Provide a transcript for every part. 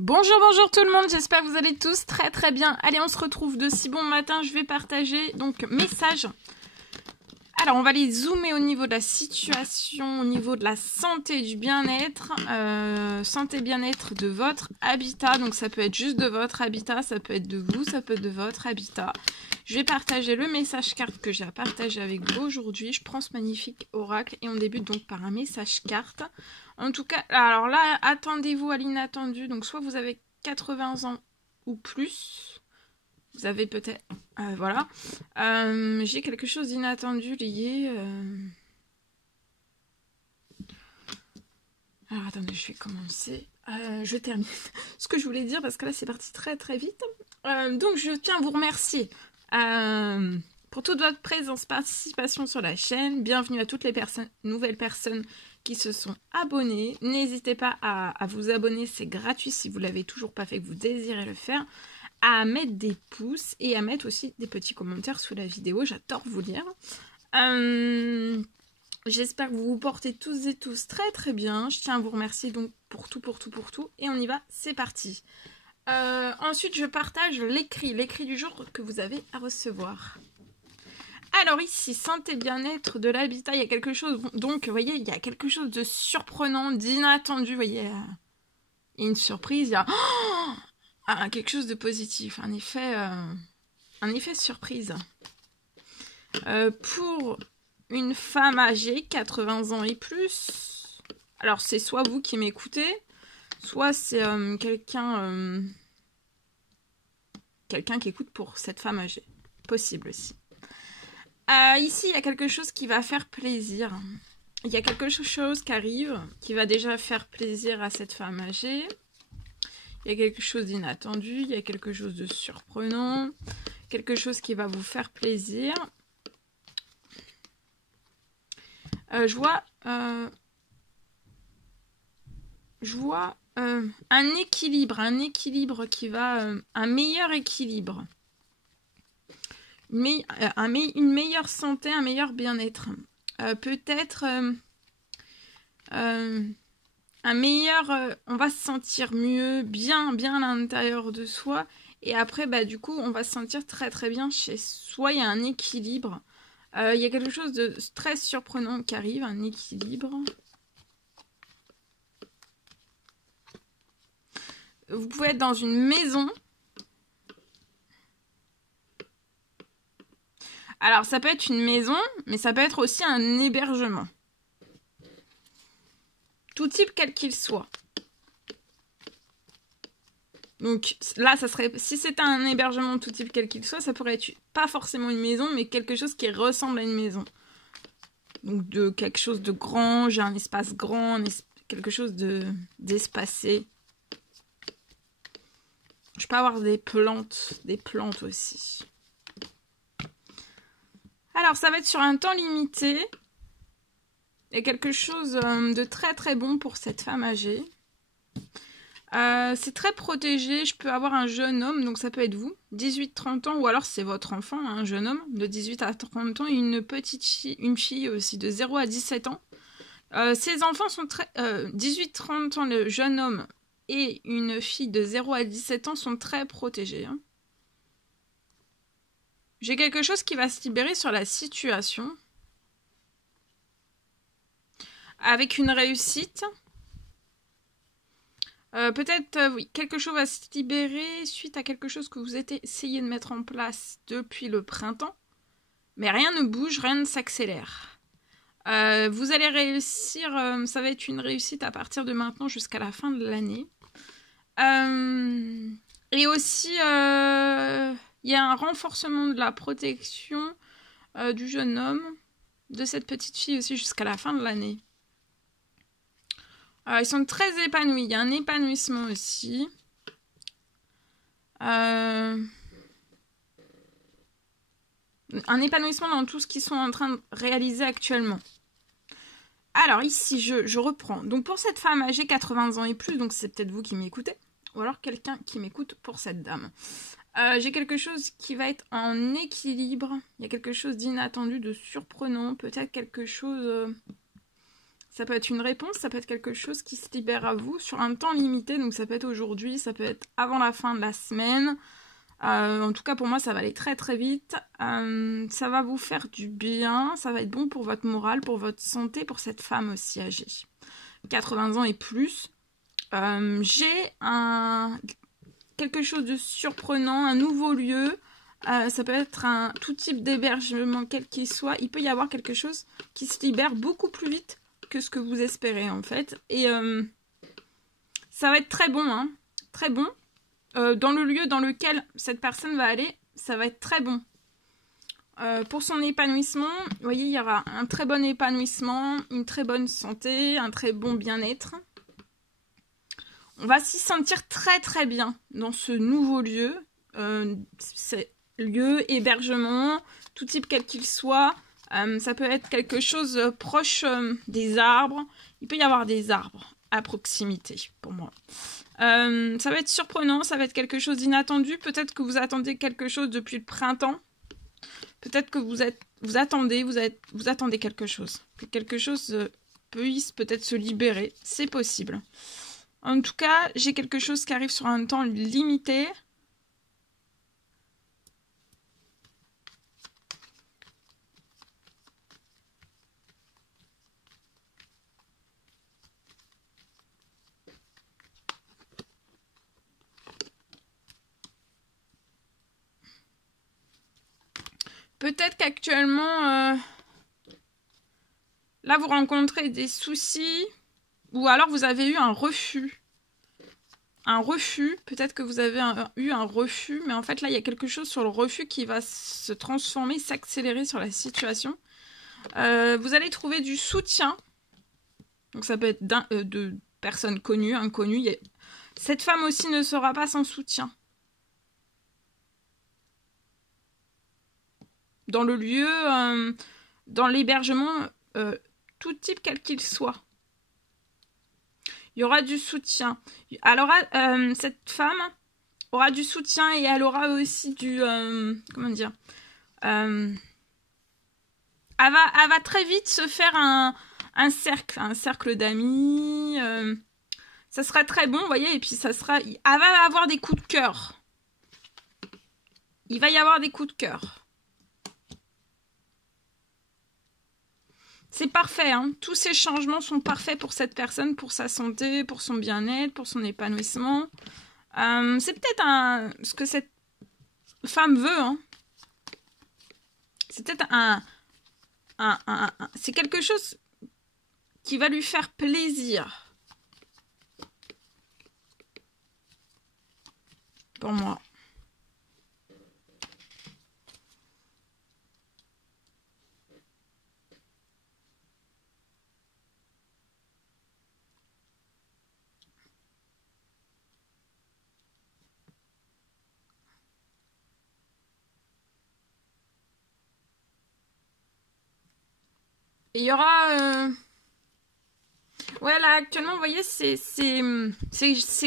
Bonjour, bonjour tout le monde, j'espère que vous allez tous très très bien. Allez, on se retrouve de si bon matin, je vais partager donc messages. Alors, on va les zoomer au niveau de la situation, au niveau de la santé, du bien-être. Santé, bien-être de votre habitat, donc ça peut être juste de votre habitat, ça peut être de vous, ça peut être de votre habitat. Je vais partager le message carte que j'ai à partager avec vous aujourd'hui. Je prends ce magnifique oracle et on débute donc par un message carte. En tout cas, alors là, attendez-vous à l'inattendu. Donc soit vous avez 80 ans ou plus. Vous avez peut-être... voilà. J'ai quelque chose d'inattendu lié... Alors attendez, je vais commencer. Je termine ce que je voulais dire parce que là c'est parti très très vite. Donc je tiens à vous remercier pour toute votre présence, participation sur la chaîne. Bienvenue à toutes les nouvelles personnes qui se sont abonnées. N'hésitez pas à vous abonner, c'est gratuit si vous ne l'avez toujours pas fait, que vous désirez le faire. À mettre des pouces et à mettre aussi des petits commentaires sous la vidéo. J'adore vous lire. J'espère que vous vous portez tous et tous très très bien. Je tiens à vous remercier donc pour tout. Et on y va, c'est parti. Ensuite, je partage l'écrit du jour que vous avez à recevoir. Alors ici, santé, bien-être de l'habitat, il y a quelque chose, donc vous voyez, il y a quelque chose de surprenant, d'inattendu, vous voyez, il y a une surprise, il y a quelque chose de positif, un effet surprise. Pour une femme âgée, 80 ans et plus, alors c'est soit vous qui m'écoutez, soit c'est quelqu'un qui écoute pour cette femme âgée, possible aussi. Ici, il y a quelque chose qui va faire plaisir. Il y a quelque chose qui arrive, qui va déjà faire plaisir à cette femme âgée. Il y a quelque chose d'inattendu, il y a quelque chose de surprenant, quelque chose qui va vous faire plaisir. Je vois un équilibre qui va... un meilleur équilibre. Une meilleure santé, un meilleur bien-être. Peut-être un meilleur... on va se sentir mieux, bien à l'intérieur de soi. Et après, bah, du coup, on va se sentir très très bien chez soi. Il y a un équilibre. Il y a quelque chose de très surprenant qui arrive, un équilibre. Vous pouvez être dans une maison. Alors, ça peut être une maison, mais ça peut être aussi un hébergement. Tout type quel qu'il soit. Donc là, ça serait, si c'était un hébergement tout type quel qu'il soit, ça pourrait être pas forcément une maison, mais quelque chose qui ressemble à une maison. Donc de quelque chose de grand, j'ai un espace grand, quelque chose d'espacé. Je peux avoir des plantes aussi. Alors, ça va être sur un temps limité. Et quelque chose de très très bon pour cette femme âgée. C'est très protégé. Je peux avoir un jeune homme, donc ça peut être vous, 18-30 ans, ou alors c'est votre enfant, un jeune homme de 18 à 30 ans, et une fille aussi de 0 à 17 ans. Ces enfants sont très... 18-30 ans, le jeune homme et une fille de 0 à 17 ans sont très protégés. Hein. J'ai quelque chose qui va se libérer sur la situation. Avec une réussite. Peut-être, oui, quelque chose va se libérer suite à quelque chose que vous essayez de mettre en place depuis le printemps. Mais rien ne bouge, rien ne s'accélère. Vous allez réussir, ça va être une réussite à partir de maintenant jusqu'à la fin de l'année. Et aussi, il y a un renforcement de la protection du jeune homme, de cette petite fille aussi jusqu'à la fin de l'année. Ils sont très épanouis. Il y a un épanouissement aussi. Un épanouissement dans tout ce qu'ils sont en train de réaliser actuellement. Alors ici, je reprends. Donc pour cette femme âgée 80 ans et plus, donc c'est peut-être vous qui m'écoutez, ou alors quelqu'un qui m'écoute pour cette dame. J'ai quelque chose qui va être en équilibre. Il y a quelque chose d'inattendu, de surprenant. Peut-être quelque chose... Ça peut être une réponse, ça peut être quelque chose qui se libère à vous sur un temps limité. Donc ça peut être aujourd'hui, ça peut être avant la fin de la semaine. En tout cas, pour moi, ça va aller très très vite. Ça va vous faire du bien. Ça va être bon pour votre morale, pour votre santé, pour cette femme aussi âgée. 80 ans et plus. J'ai quelque chose de surprenant, un nouveau lieu. Ça peut être tout type d'hébergement, quel qu'il soit. Il peut y avoir quelque chose qui se libère beaucoup plus vite que ce que vous espérez, en fait. Et ça va être très bon, hein. Très bon. Dans le lieu dans lequel cette personne va aller, ça va être très bon. Pour son épanouissement, vous voyez, il y aura un très bon épanouissement, une très bonne santé, un très bon bien-être. On va s'y sentir très très bien dans ce nouveau lieu. C'est lieu, hébergement, tout type quel qu'il soit. Ça peut être quelque chose proche des arbres. Il peut y avoir des arbres à proximité pour moi. Ça va être surprenant, ça va être quelque chose d'inattendu. Peut-être que vous attendez quelque chose depuis le printemps. Peut-être que vous attendez quelque chose. Que quelque chose puisse peut-être se libérer. C'est possible. En tout cas, j'ai quelque chose qui arrive sur un temps limité. Peut-être qu'actuellement, là, vous rencontrez des soucis, ou alors vous avez eu un refus. Un refus, peut-être que vous avez eu un refus, mais en fait, là, il y a quelque chose sur le refus qui va se transformer, s'accélérer sur la situation. Vous allez trouver du soutien. Donc, ça peut être de personnes connues, inconnues. Cette femme aussi ne sera pas sans soutien. Dans le lieu, dans l'hébergement, tout type quel qu'il soit. Il y aura du soutien. Alors, cette femme aura du soutien et elle aura aussi du... comment dire elle va très vite se faire un cercle d'amis. Ça sera très bon, vous voyez, et puis ça sera... Elle va avoir des coups de cœur. Il va y avoir des coups de cœur. C'est parfait, hein. Tous ces changements sont parfaits pour cette personne, pour sa santé, pour son bien-être, pour son épanouissement. C'est peut-être ce que cette femme veut, hein. C'est peut-être c'est quelque chose qui va lui faire plaisir. Pour moi. Et il y aura... Ouais, là, actuellement, vous voyez, c'est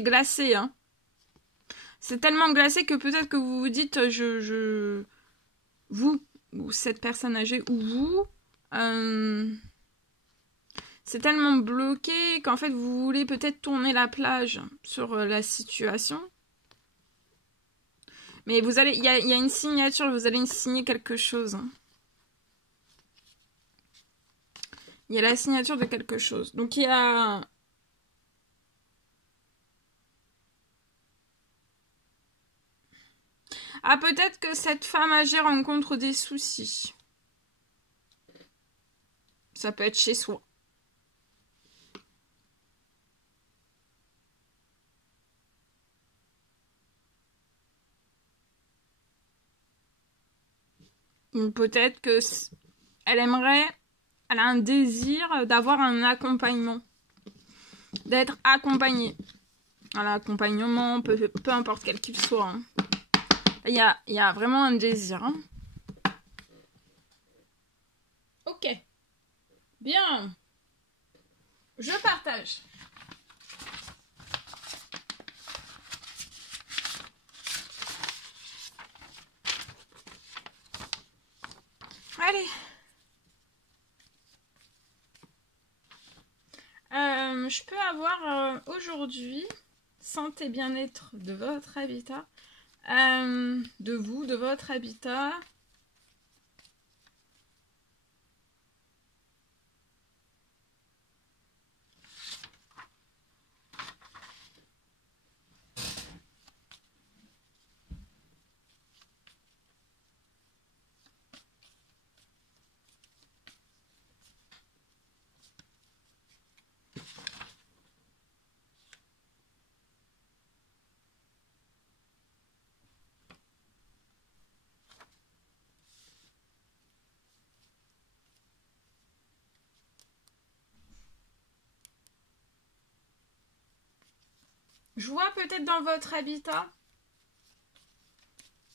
glacé, hein. C'est tellement glacé que peut-être que vous vous dites, vous, ou cette personne âgée, ou vous, c'est tellement bloqué qu'en fait, vous voulez peut-être tourner la plage sur la situation. Mais vous allez, il y a une signature, vous allez signer quelque chose, hein. Il y a la signature de quelque chose. Donc, il y a... Ah, peut-être que cette femme âgée rencontre des soucis. Ça peut être chez soi. Ou peut-être que elle aimerait... Elle a un désir d'avoir un accompagnement. D'être accompagnée. Un accompagnement, peu importe quel qu'il soit. Hein. Il y a vraiment un désir. Hein. Ok. Bien. Je partage. Allez. je peux avoir aujourd'hui, santé bien-être de votre habitat, de vous, de votre habitat. Je vois peut-être dans votre habitat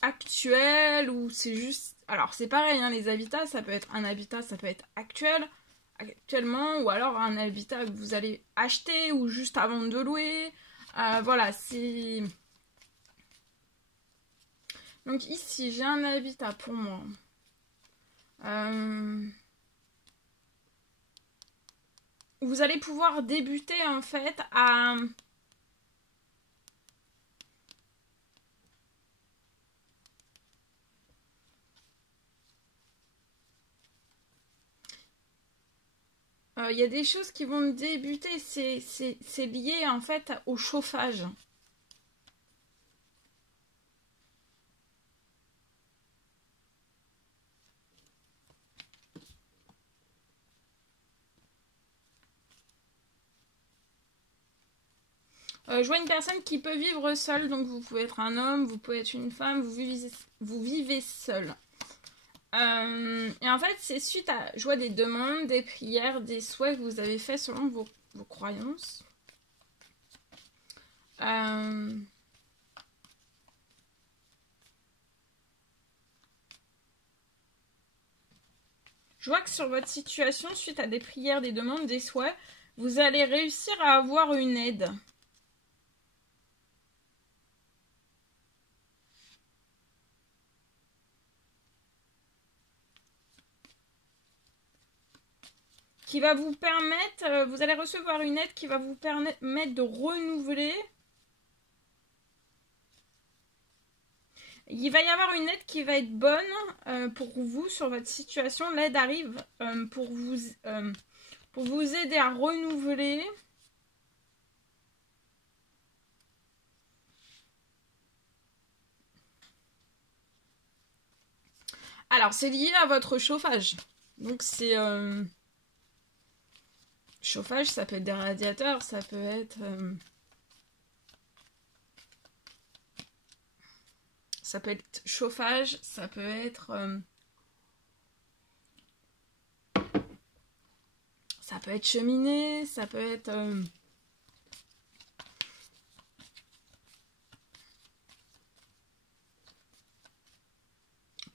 actuel ou c'est juste... Alors c'est pareil, hein, les habitats, ça peut être un habitat, ça peut être actuellement, ou alors un habitat que vous allez acheter ou juste avant de louer. Voilà, c'est... Donc ici, j'ai un habitat pour moi. Vous allez pouvoir débuter en fait à... Il y a des choses qui vont débuter, c'est lié en fait au chauffage. Je vois une personne qui peut vivre seule, donc vous pouvez être un homme, vous pouvez être une femme, vous vivez seul. Et en fait, c'est suite à, je vois des demandes, des prières, des souhaits que vous avez faits selon vos croyances. Je vois que sur votre situation, suite à des prières, des demandes, des souhaits, vous allez réussir à avoir une aide. Qui va vous permettre, vous allez recevoir une aide qui va vous permettre de renouveler. Il va y avoir une aide qui va être bonne pour vous sur votre situation. L'aide arrive pour vous aider à renouveler. Alors, c'est lié à votre chauffage. Donc, c'est... chauffage, ça peut être des radiateurs, ça peut être... ça peut être chauffage, ça peut être... ça peut être cheminée, ça peut être...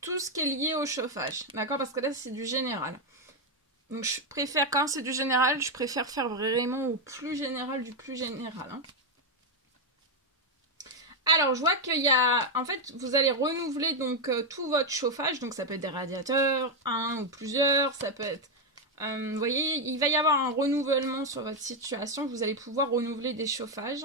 tout ce qui est lié au chauffage, d'accord? Parce que là, c'est du général. Donc, je préfère, quand c'est du général, je préfère faire vraiment au plus général du plus général. Hein. Alors, je vois qu'il y a... En fait, vous allez renouveler donc tout votre chauffage. Donc, ça peut être des radiateurs, un ou plusieurs. Ça peut être... vous voyez, il va y avoir un renouvellement sur votre situation. Vous allez pouvoir renouveler des chauffages.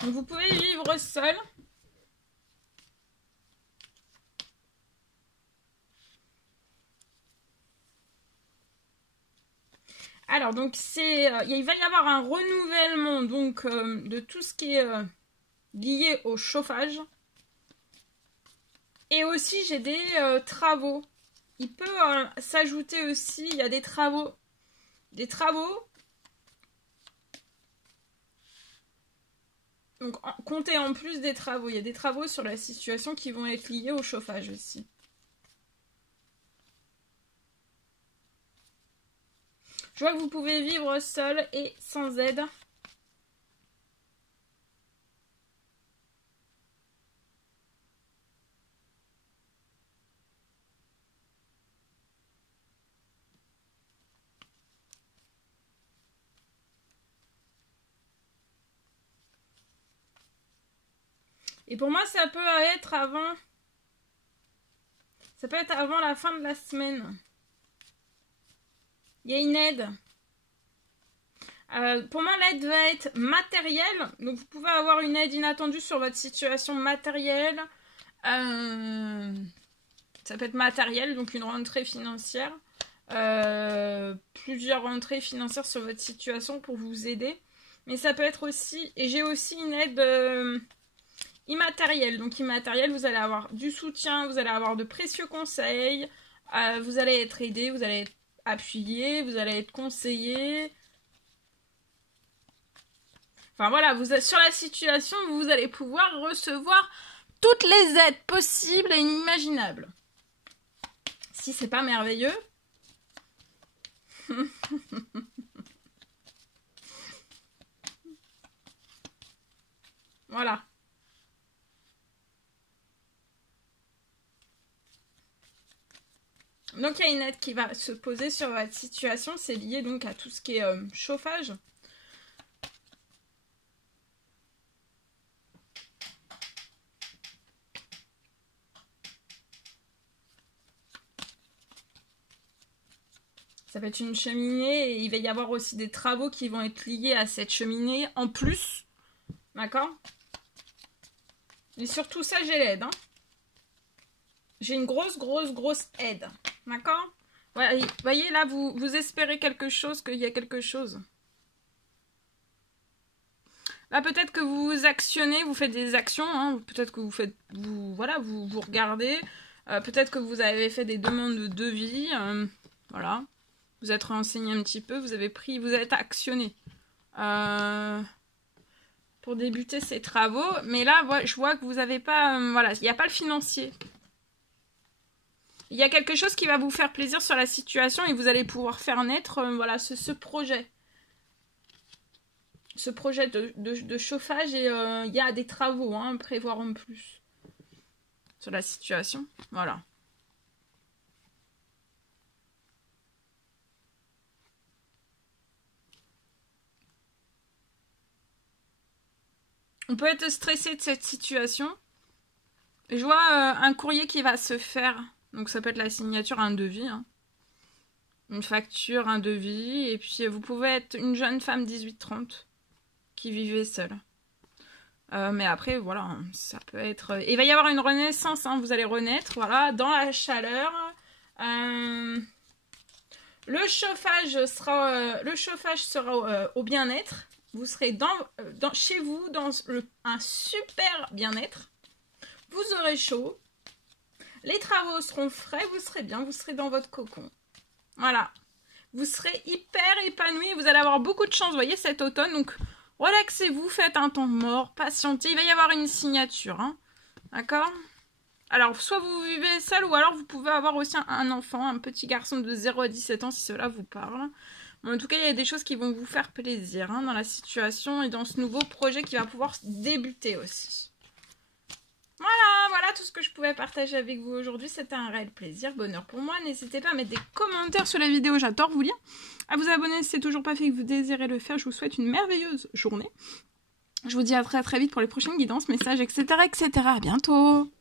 Donc vous pouvez vivre seul. Alors donc c'est, il va y avoir un renouvellement donc de tout ce qui est lié au chauffage. Et aussi j'ai des travaux. Il peut s'ajouter aussi, il y a des travaux. Donc, comptez en plus des travaux. Il y a des travaux sur la situation qui vont être liés au chauffage aussi. Je vois que vous pouvez vivre seul et sans aide. Et pour moi, ça peut être avant... Ça peut être avant la fin de la semaine. Il y a une aide. Pour moi, l'aide va être matérielle. Donc, vous pouvez avoir une aide inattendue sur votre situation matérielle. Ça peut être matériel, donc une rentrée financière. Plusieurs rentrées financières sur votre situation pour vous aider. Mais ça peut être aussi... Et j'ai aussi une aide immatérielle. Donc, immatérielle, vous allez avoir du soutien, vous allez avoir de précieux conseils. Vous allez être aidé, vous allez être appuyé, vous allez être conseillé... Enfin voilà, sur la situation, vous allez pouvoir recevoir toutes les aides possibles et inimaginables. Si c'est pas merveilleux. Voilà. Donc il y a une aide qui va se poser sur votre situation. C'est lié donc à tout ce qui est chauffage. Ça peut être une cheminée et il va y avoir aussi des travaux qui vont être liés à cette cheminée en plus. D'accord? Et sur tout ça, j'ai l'aide. Hein. J'ai une grosse aide. D'accord? Ouais, vous voyez, là, vous espérez quelque chose, qu'il y a quelque chose. Là, peut-être que vous actionnez, vous faites des actions. Hein. Peut-être que vous faites... Voilà, vous regardez. Peut-être que vous avez fait des demandes de devis. Voilà. Vous êtes renseigné un petit peu, vous êtes actionné pour débuter ces travaux. Mais là, je vois que vous n'avez pas... voilà, il n'y a pas le financier. Il y a quelque chose qui va vous faire plaisir sur la situation et vous allez pouvoir faire naître voilà, ce projet. Ce projet de chauffage et il y a des travaux à prévoir en plus sur la situation. Voilà. On peut être stressé de cette situation. Je vois un courrier qui va se faire. Donc ça peut être la signature, un devis. Hein. Une facture, un devis. Et puis vous pouvez être une jeune femme 18-30 qui vivait seule. Mais après, voilà, ça peut être... Il va y avoir une renaissance, hein, vous allez renaître, voilà, dans la chaleur. Le chauffage sera au bien-être. Vous serez chez vous dans un super bien-être. Vous aurez chaud. Les travaux seront frais, vous serez bien, vous serez dans votre cocon. Voilà. Vous serez hyper épanoui. Vous allez avoir beaucoup de chance, vous voyez, cet automne. Donc, relaxez-vous, faites un temps mort, patientez. Il va y avoir une signature. Hein. D'accord ? Alors, soit vous vivez seul, ou alors vous pouvez avoir aussi un enfant, un petit garçon de 0 à 17 ans, si cela vous parle. En tout cas, il y a des choses qui vont vous faire plaisir hein, dans la situation et dans ce nouveau projet qui va pouvoir débuter aussi. Voilà tout ce que je pouvais partager avec vous aujourd'hui. C'était un réel plaisir, bonheur pour moi. N'hésitez pas à mettre des commentaires sur la vidéo, j'adore vous lire. À vous abonner si c'est toujours pas fait et que vous désirez le faire. Je vous souhaite une merveilleuse journée. Je vous dis à très vite pour les prochaines guidances, messages, etc. À bientôt.